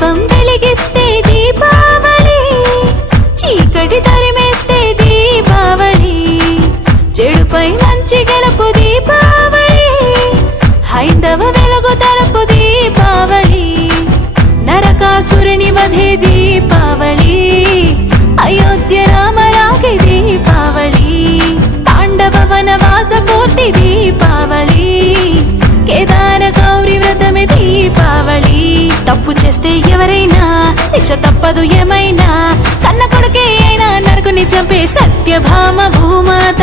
దీపం వెలిగిస్తే దీపావళి, చీకటి తరిమేస్తే దీపావళి, చెడుపై మంచి గెలుపు దీపావళి, హైందవ వెలుగు తలుపు దీపావళి, నరకాసురుని వధే దీపావళి, అయోధ్య రామరాగే దీపావళి, పాండవ వనవాస పూర్తి దీపావళి, కేదార గౌరీ వ్రతమే దీపావళి. తప్పు చేస్తే ఎవరైనా శిక్ష తప్పదు ఏమైనా, కన్న కొడుకే అయినా నరకుని చంపే సత్యభామ భూమాత.